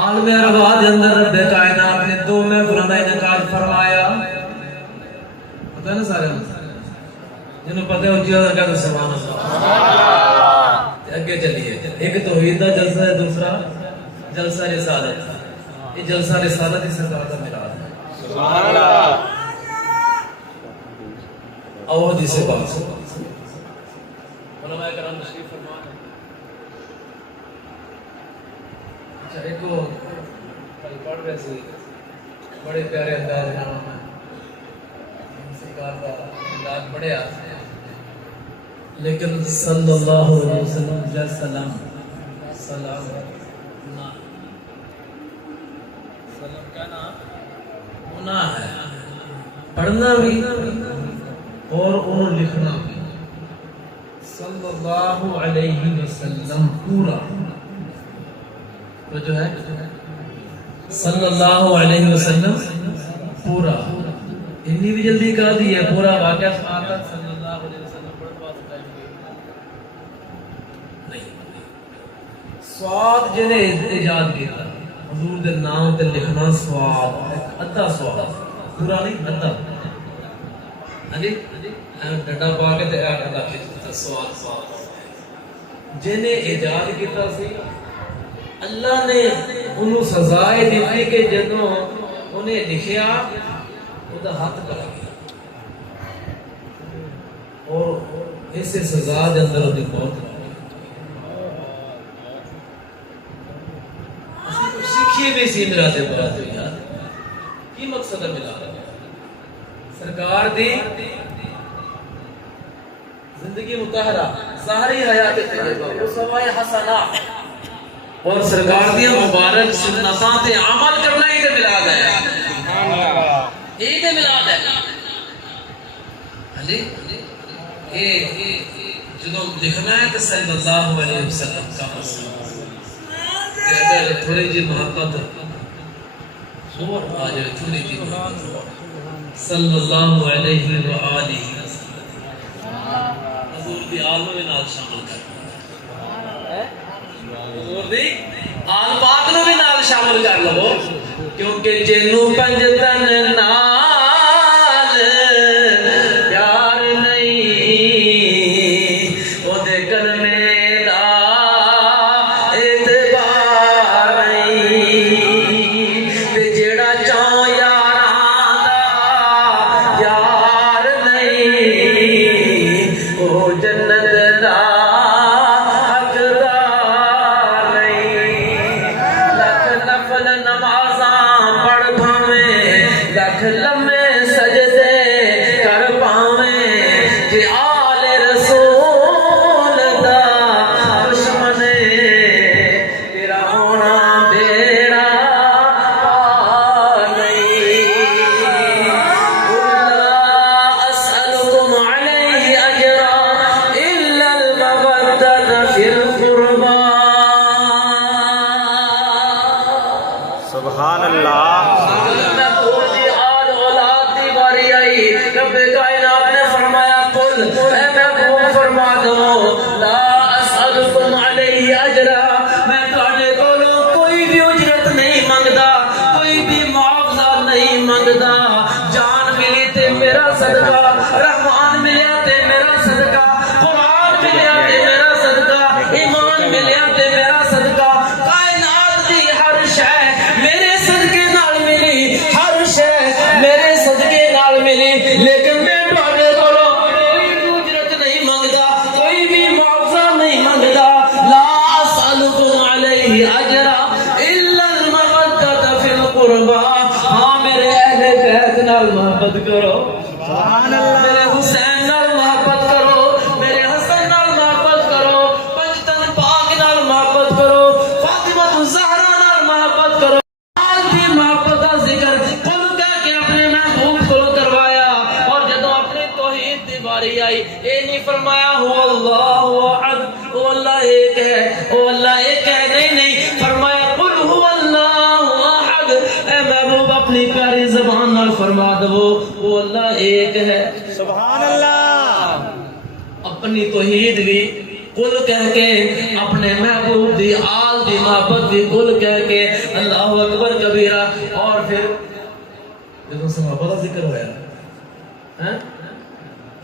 عالم ارواح کے اندر رب کائنات نے دو محفلوں کا انعقاد فرمایا. پتہ ہے نا سارے جنہوں پتہ ہو جی اللہ کا سبحان اللہ. اگے چلیے. ایک توحید کا جلسہ ہے, دوسرا جلسہ رسالت. یہ جلسہ رسالت ہی سرکار کا میلاد ہے. سبحان اللہ. اور حدیث پاک علماء کرام تشریف فرما. اچھا ایک کو کل پڑھ رہے تھے بڑے پیارے انداز میں سرکار کا میلاد پڑھیا, لیکن صلی اللہ علیہ وسلم جیسا سلام سلام نہ سلام کا نام ہونا ہے, پڑھنا بھی اور انہوں لکھنا بھی. صلی اللہ علیہ وسلم پورا تو جو ہے صلی اللہ علیہ وسلم پورا اتنی بھی جلدی کہا دی ہے پورا واقعہ آتا صلی اللہ علیہ وسلم پڑھ پاس نہیں. سواد جنہیں ایجاد کیا حضور دے نام تے لکھنا سواد ادھا سواد پورا نہیں ادھا. ہاں جی ڈنڈا پا کے تے ڈنڈا کھچتا سواد سواد جنہیں ایجاد کیتا سی اللہ نے انہوں سزائے دیتی کہ جدوں انہیں لکھیا وہ ہاتھ کر گیا اور اسے سزا دے اندر انہیں موت کر گیا. اسی کو سیکھیے بھی سی میرا دے بات ہوئی یار کی مقصد ہے ملا سرکار دی زندگی مطہرہ ظاہری حیات طیبہ اسوائے حسنہ اور سرکار دی مبارک سنتاں تے عمل کرنا ہی تے ملاد ہے. سبحان اللہ. یہ تے ملاد ہے. ہاں جی اے جدوں لکھنا ہے تے صلی اللہ علیہ وسلم کا مسئلہ اگر تھوڑی جی محبت زور آ جائے تھوڑی جی محبت صلی اللہ علیہ وآلہ حضور دی عالم میں نال شامل کر حضور دی آل پاک نو بھی نال شامل کر لو کیونکہ جنو پنج تن نال پیار نہیں او دے کلمے دا اعتبار نہیں تے جیڑا چاں یاراں دا یار نہیں او جنت دا لمے سجدے کر پاویں کہ آل رسول دا دشمن تیرا ہونا بیڑا پار نہیں. قل لا اسألكم علیہ اجرا الا المودۃ فی القربى. سبحان اللہ. رب کائنات نے فرمایا قل اے محبوب فرما دو لا اسألكم علیہ اجرا میں تواڈے کولوں کوئی بھی اجرت نہیں منگدا کوئی بھی معاوضہ نہیں منگدا. جان ملی تے میرا صدقہ رحمان ملیا تے میرا صدقہ قرآن ملیا تے میرا صدقہ ایمان ملیا تے میرا صدقہ. کائنات دی ہر شے میرے صدقے نال ملی ہر شے میرے صدقے نال ملی لیکن میں تواڈے کولوں کوئی بھی اجرت نہیں منگدا کوئی بھی معاوضہ نہیں منگدا. لا اسألكم علیہ اجرا الا المودۃ فی القربى. ہاں میرے اہل بیت نال محبت کرو سبحان اللہ. میرے حسین نال محبت کرو میرے حسن نال محبت کرو پنجتن پاک نال محبت کرو فاطمہ الزہرا نال محبت کرو. آل دی محبت دا ذکر قل کہہ کے اپنے محبوب کو کروایا اور جدوں اپنے توحید دی باری آئی اے نہیں فرمایا هو اللہ احد او اللہ ایک ہے او اللہ ایک ہے نہیں فرمایا قل هو اللہ احد. اے محبوب اپنی پیاری زبان نال فرما دو او اللہ ایک ہے. سبحان اللہ. اپنی توحید بھی قل کہہ کے اپنے محبوب دی آل اللہ دی محبت دی کل کہہ کے اللہ اکبر کبیرہ. اور پھر جب صحابہ کا ذکر ہوا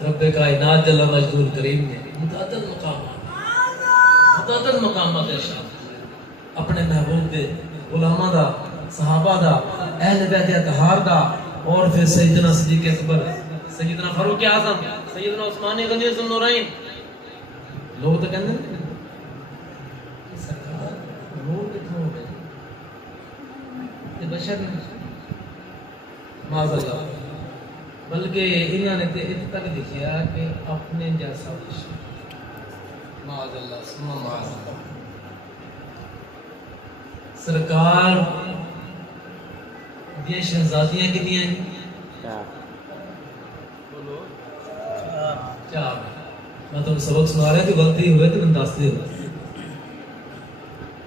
رب کائنات جل مجدور کریم نے متعدد مقامات ارشاد اپنے محبوب دے علماء دا صحابہ دا اہل بیت اطہار دا اور پھر سیدنا صدیق اکبر سیدنا فاروق اعظم سیدنا عثمان غنی ذو النورین. لوگ تو کہتے ہیں سرکار نور کتنا ہو گئے یہ بشر معاذ اللہ بلکہ انہوں نے تے اتنا تک دکھیا کہ اپنے جیسا بشر معاذ اللہ سما معاذ اللہ. سرکار دیا شہزادیاں کتنی ہیں؟ چار. میں تمہیں سبق سنا رہا کہ غلطی ہوئے تو میں دستے ہو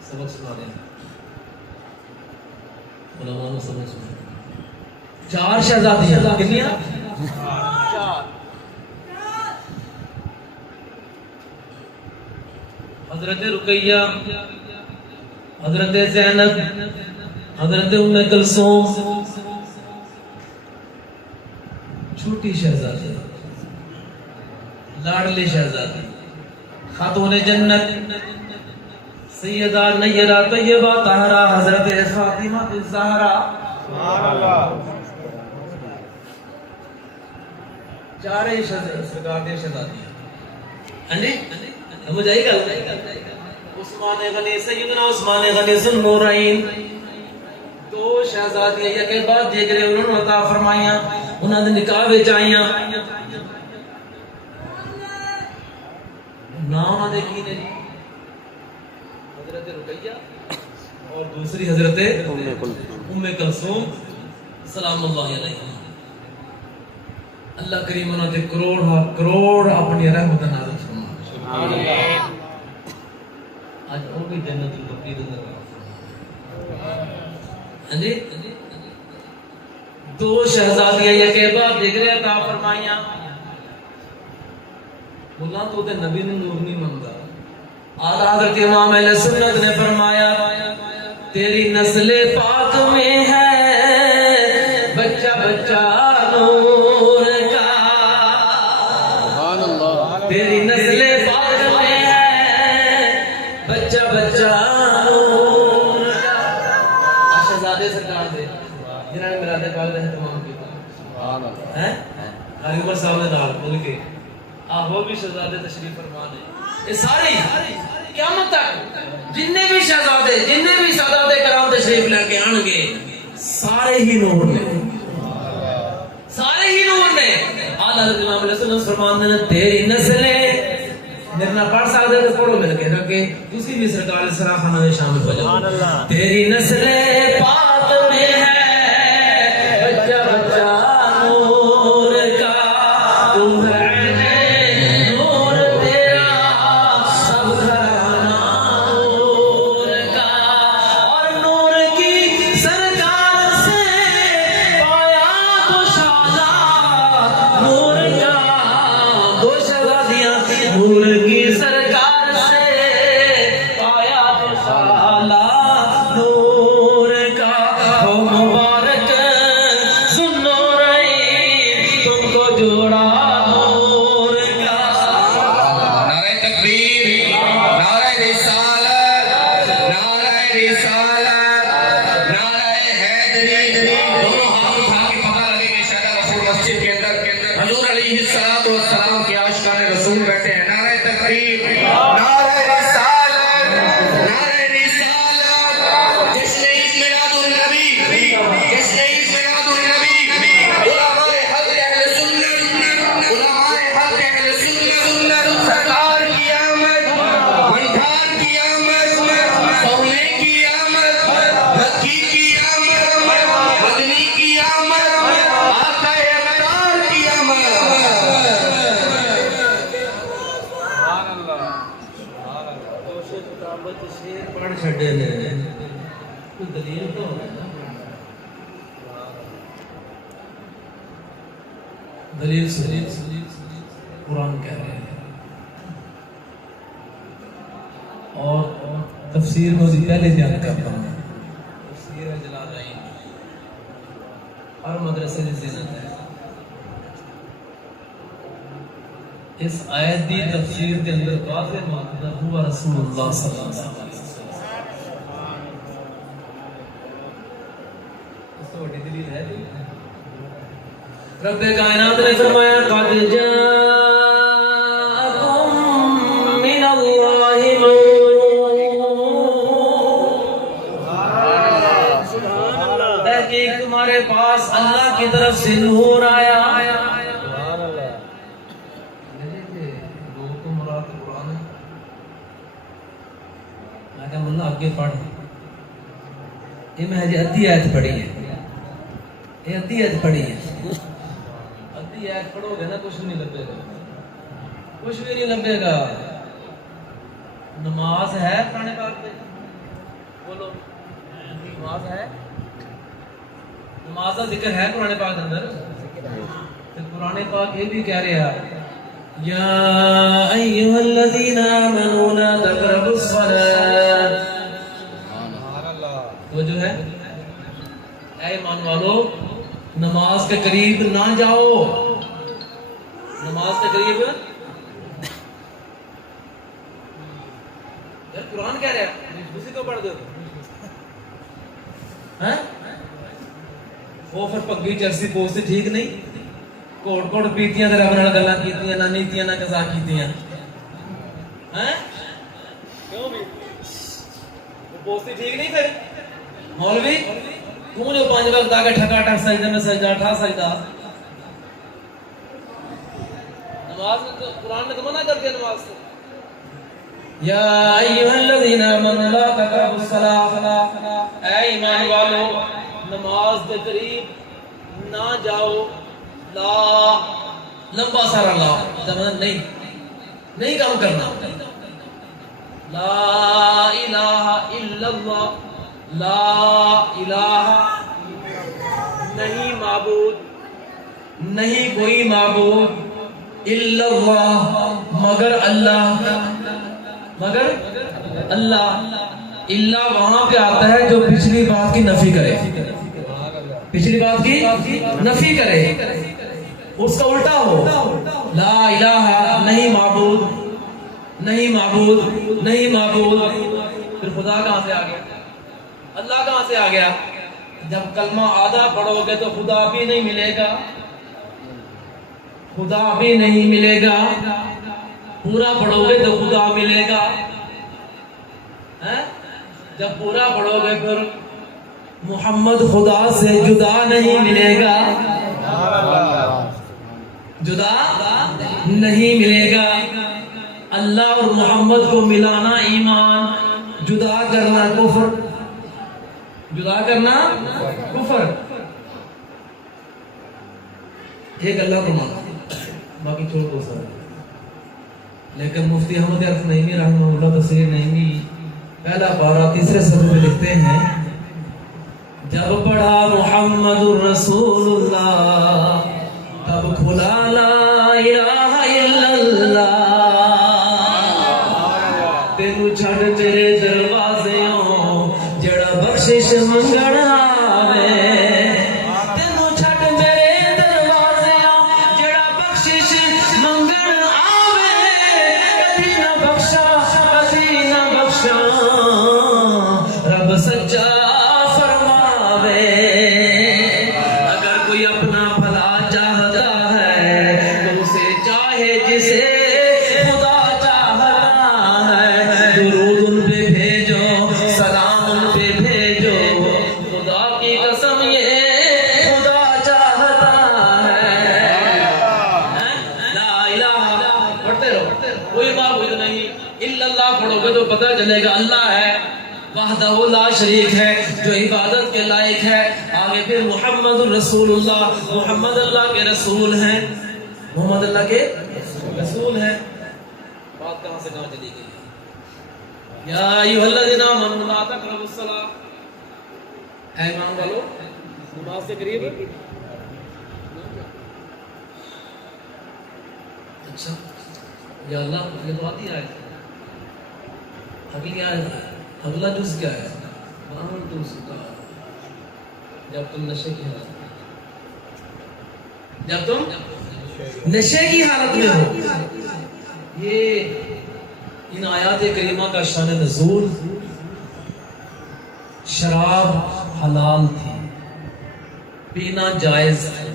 سبق سنا رہے ہیں علماء نے سبق سنا. چار شہزادیاں کتنی ہیں؟ حضرت رقیہ حضرت زینب حضرت ام کلثوم چھوٹی شہزادی لاڈلی شہزادی خاتون جنت سیدہ نیرہ طیبہ طاہرہ حضرت فاطمہ الزہرا. چارے سرکار دے شہزادی ہیں. سمجھ آئی گل؟ عثمان غنی سیدنا عثمان غنی ذو النورین دو شہزادیاں یا کے بعد دیکھ رہے انہوں نے عطا فرمائیاں انہوں نے نکاح وچ آئیاں. نام انہوں نے کی نے حضرت رقیہ اور دوسری حضرت ام کلثوم سلام اللہ علیہ. اللہ کریم انہوں نے کروڑ اپنی رحمت نازل فرمائے. آج اور بھی جنت البقیع اندر جی دو شہزادیاں یا کے بعد دیکھ رہے عطا فرمائیاں. اللہ تو تے نبی نے نور نہیں منگا. اعلیٰ حضرت امام اہل سنت نے فرمایا تیری نسل پاک میں ہے بچہ بچہ نور کا. تیری نسل پاک میں ہے بچہ بچہ نور کا. شہزادے سرکار دے جنہوں نے میرا دے پاک کا اہتمام کیا ہے علی عمر صاحب نے نال بول کے آپ وہ بھی شہزادے تشریف فرما دیں. یہ سارے قیامت تک جننے بھی شہزادے جننے بھی سادات کرام تشریف لے کے آن گے سارے ہی نور نے سارے ہی نور نے. اعلیٰ حضرت امام علیہ السلام فرماتے ہیں تیری نسلیں میرے نہ پڑھ سکتے تو پڑھو مل کے کہ تسی بھی سرکار سرا خانہ میں شامل ہو جاؤ. تیری نسلیں پاک میں ہے بچہ بچہ نور کا. تم دلیل سے قرآن کہہ رہے ہیں اور تفسیر تفسیر کو پہلے بیان کرتا ہوں. تفسیر جلالین ہر مدرسے کی زینت ہے. اس آیت دی تفسیر کے اندر واضح مقصد ہوا رسول اللہ صلی اللہ علیہ وسلم. اس تو بڑی دلیل ہے. رب کائنات نے فرمایا قد جاءکم من اللہ نور. تحقیق تمہارے پاس اللہ کی طرف سے نور آیا. آگے پڑھ یہ میں ہجی ادھی آیت پڑھی ہے. یہ ادھی آیت پڑھی ہے. ادھی آیت پڑھو گے نا کچھ نہیں لبے گا. کچھ بھی نہیں لبے گا. نماز ہے قرآن پاک میں؟ بولو نماز ہے؟ نماز کا ذکر ہے قرآن پاک اندر؟ قرآن پاک یہ بھی کہہ رہا ہے یا ایھا الذین آمنوا لا تقربوا الصلاۃ. وہ جو ہے اے ایمان والو نماز کے قریب نہ جاؤ. نماز کے قریب یار قرآن کہہ رہا ہے اسی کو پڑھ دو. وہ پھر پگی چرسی پوستی ٹھیک نہیں. کوٹ کوٹ پیتیاں تے رب نال گلاں کیتیاں نہ نیتیاں نہ قضا کیتیاں. کیوں بھی وہ پوستی ٹھیک نہیں پھر مولوی تو جو 5 وقت آ کے ٹھکا ٹھک سجدے میں سجدہ اٹھا سجدہ. نماز میں قرآن نے تو منع کر دیا نماز سے. یا ایھا الذین آمنوا لا تقربوا الصلاۃ. اے ایمان والو نماز کے قریب نہ جاؤ. لا لمبا سارا لا نہیں کام کرنا. لا الہ الا اللہ. لا الہ نہیں معبود نہیں کوئی معبود الا اللہ مگر اللہ. مگر اللہ. اللہ وہاں پہ آتا ہے جو پچھلی بات کی نفی کرے. پچھلی بات کی نفی کرے. اس کا الٹا ہو. لا الہ نہیں معبود نہیں معبود نہیں معبود. پھر خدا کہاں سے آ گیا؟ اللہ کہاں سے آ گیا؟ جب کلمہ آدھا پڑھو گے تو خدا بھی نہیں ملے گا. خدا بھی نہیں ملے گا. پورا پڑھو گے تو خدا ملے گا. جب پورا پڑھو گے پھر محمد خدا سے جدا نہیں ملے گا. جدا نہیں ملے گا. اللہ اور محمد کو ملانا ایمان. جدا کرنا کفر. جدا کرنا کفر. ایک اللہ کو مانا باقی چھوڑ دو سر. لیکن مفتی احمد عرف نعیمی رحمہ اللہ تفسیر نعیمی پہلا پارہ تیسرے صفحے میں لکھتے ہیں جب پڑھا محمد الرسول اللہ تب کھلا لا الہ الا اللہ. تینو چھڑ تیرے دروازیوں جڑا بخشش منگن آوے. تینو چھڑ میرے دروازیوں جڑا بخشش منگن آوے. کبھی نہ بخشا کبھی نہ بخشا رب سچا فرماوے. اگر کوئی اپنا بھلا چاہتا ہے تو اسے چاہے جسے خدا چاہتا ہے. درود ان پہ بھیجو سلام ان پہ بھیجو. خدا کی قسم یہ خدا چاہتا ہے. لا الہ پڑھتے رہو. کوئی معبود نہیں الا اللہ پڑھو گے تو پتہ چلے گا اللہ ہے وحدہ لا شریک ہے جو عبادت کے لائق ہے. آگے پھر محمد الرسول اللہ محمد اللہ کے رسول ہیں. محمد اللہ کے رسول ہیں. بات کہاں سے کہاں چلی گئی؟ یا ایھا الذین آمنوا لا تقربوا الصلاۃ. اے ایمان والو نماز کے قریب. اچھا یا اللہ یہ تو آتی آیت. اگلی آیت اگلا جز کیا ہے؟ وَأَنْتُمْ سُكَارَىٰ، جب تم نشے کی حالت میں، جب تم نشے کی حالت میں ہو. یہ ان آیات کریمہ کا شان نزول شراب حلال تھی، پینا جائز تھی.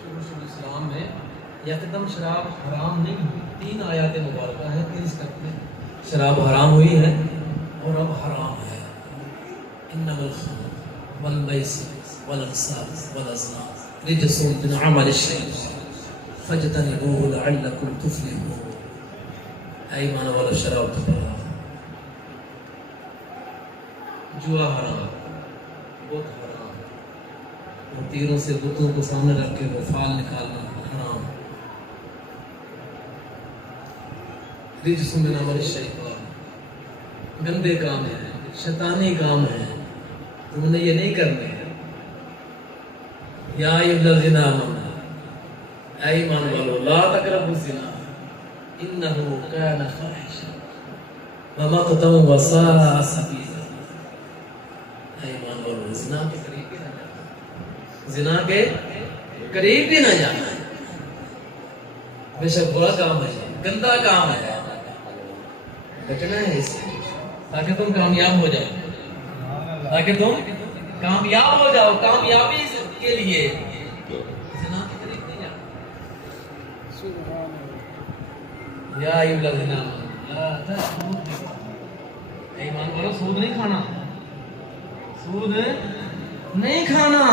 شروع اسلام میں یکدم شراب حرام نہیں ہوئی. 3 آیات مبارکہ ہیں، 3 سٹیپ میں شراب حرام ہوئی ہے اور اب حرام ہے. انما الخمر والمیسر والانصاب والازلام رجس من عمل الشیطان فاجتنبوه لعلکم تفلحون. اے ایمان والا، شراب حرام، جوا حرام، بہت حرام، اور تیروں سے بتوں کو سامنے رکھ کے وہ فال نکالنا حرام. رجس من عمل الشیطان، گندے کام ہیں، شیطانی کام ہیں، تم نے یہ نہیں کرنے. یا ایھا الذین آمنوا، اے ایمان والو، لا تقربوا الزنا انہ کان فاحشا ومقتا وساء سبیلا. اے ایمان والو، زنا کے قریب بھی نہ جانا، زنا کے قریب بھی نہ جانا. بے شک برا کام ہے، گندا کام ہے، بچنا ہے اس سے تاکہ تم کامیاب ہو جاؤ، تاکہ تم کامیاب ہو جاؤ. کامیابی کے لیے زنا کے قریب نہیں جانا. یا ایھا الذین آمنوا لا تأکلوا الربا، اے ایمان والو، سود نہیں کھانا، سود نہیں کھانا.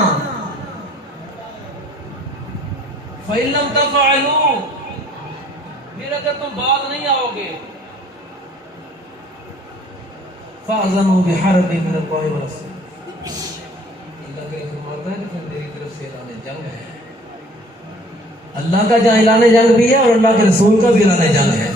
فَإِن لَّمْ تَفْعَلُوا، پھر اگر تم باز نہیں آؤ گے، فَأْذَنُوا بِحَرْبٍ مِّنَ اللَّهِ وَرَسُولِهِ، اللہ کے فرماتا ہے کہ پھر میری طرف سے اعلان جنگ ہے. اللہ کا جہاں اعلان جنگ بھی ہے اور اللہ کے رسول کا بھی اعلان جنگ ہے.